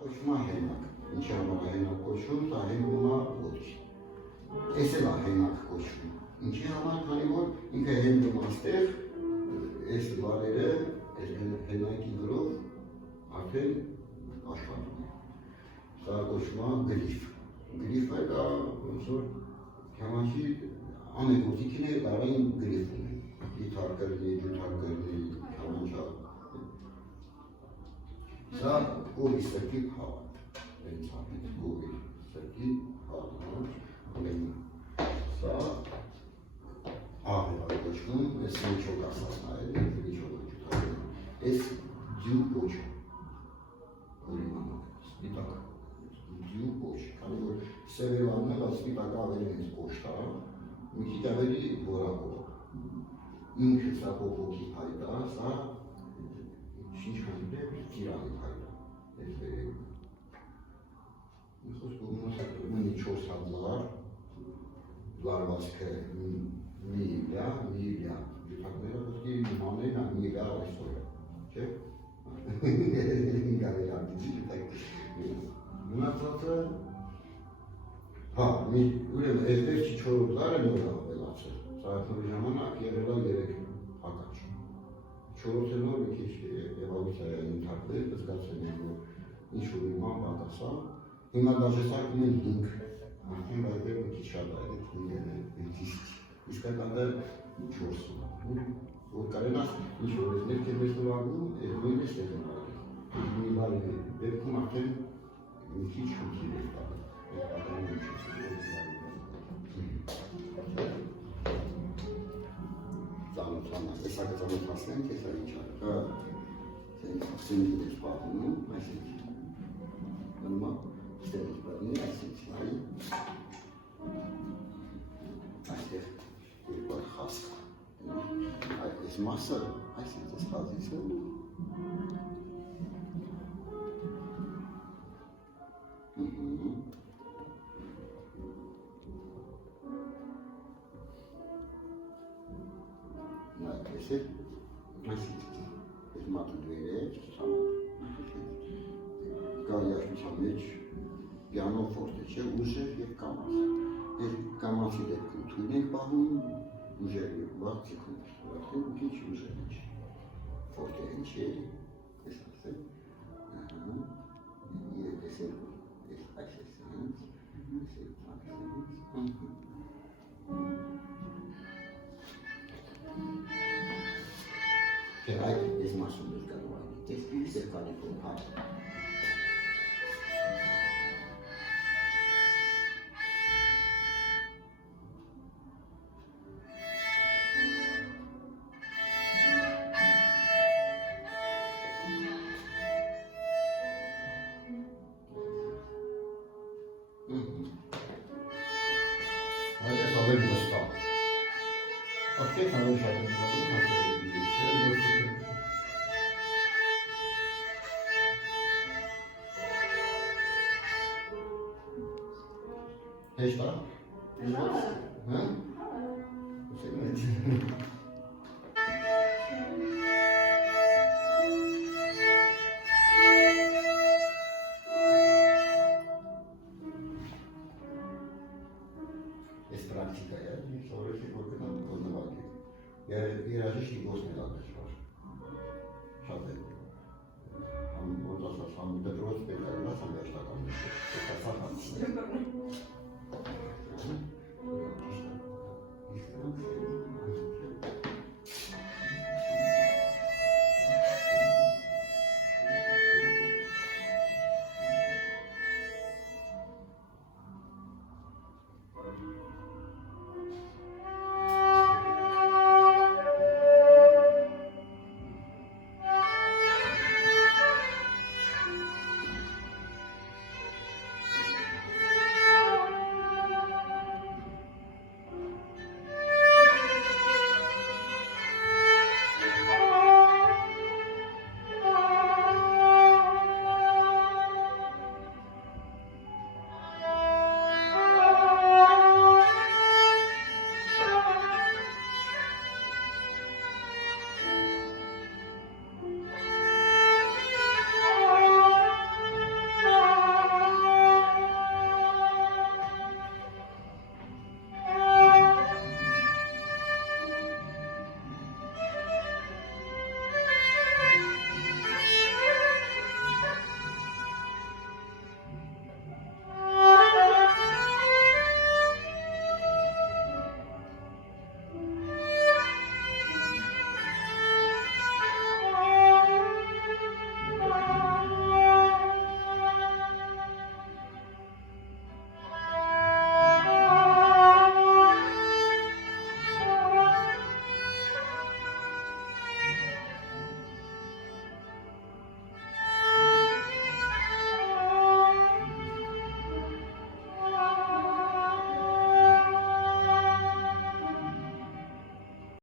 Koşma heynak. İnşallah heynak koşun, da heynuma koş. Esela heynak koşun. İnşallah hani var, inke heynuma stef, esvalere, heynaki grup, artık aşağıda. Sağ koşma grif. Grif var da, sonra kemaşi anekdotikine darayın grifini. Gitar kardi, gitar kardi, kemança. Sağ o istekli hava. Sabit bu istekli hava. Sağ ahir koşun ve seni çok aslanlar, seni çok tutar. Es dil boş. Bir tak. Dil boş. Hani o seviyorlar da bir tak vermeniz boşta. Mükitebeli borako. İnki sakoki hayda sa şişkanı tirani hayda. Mini çoğsallar, larvaske milya, yutaklara bakıyor, limanıyla milya restoran. Şey? Gari yardımcı yutak. Buna tatlı, ha, öyle evdeki çocuklar ne olur belası. Zaten o zaman yerler gerek hakaç. Çocuklar ne olur ki evalı sayının taklı, ızgatsın bu iş uyuman bakasa. Հիմա դաժեսակում են 5, արդեն վայդեր մի քիչ շատ այդ լինել են բիլտիստ, իսկական դա 4, որ կարենաս ինչ որ ես ներքև ես նորագում, նույն ես տեղ են արել, մի բարի դեպքում արդեն մի քիչ հուքին ես տալը, ատային ինչ ես ծանոթանա, տեսակը ծանոթասնենք, ես այն ինչ արել, սենքին ես պահնում, այսինք, նմա, Ստեղից բարնի այսինքնայի այստեղ երկար խասկ այս մասը այսինք ես խազիցը այս է այսինք ես մատու դվեր է կար yaşmışam մեջ pianoforte չէ ուժեր եւ կամաց։ Այդ կամացի դեպքում թույն ենք պահում ուժերը վաղ ցիկում։ Արդեն մի քիչ ուժեր են չէ։ Ֆորտե են չէ։ Այս ասել։ Ահա։ Եվ էսել էս accessories, էսել accessories։ Կերայք ես մասում ես կարող այն։ Դες դե կանի փոփա։ Հեշտ է։ Հա՞։ Այս պրակտիկա է, սովորեցի որ գնամ կոզնվագի։ Երաժիշտի գործն է դաշվար։ Շատ է։ Որ ասած համ դրոց պետք է գնաս համ երաշտական միշտ։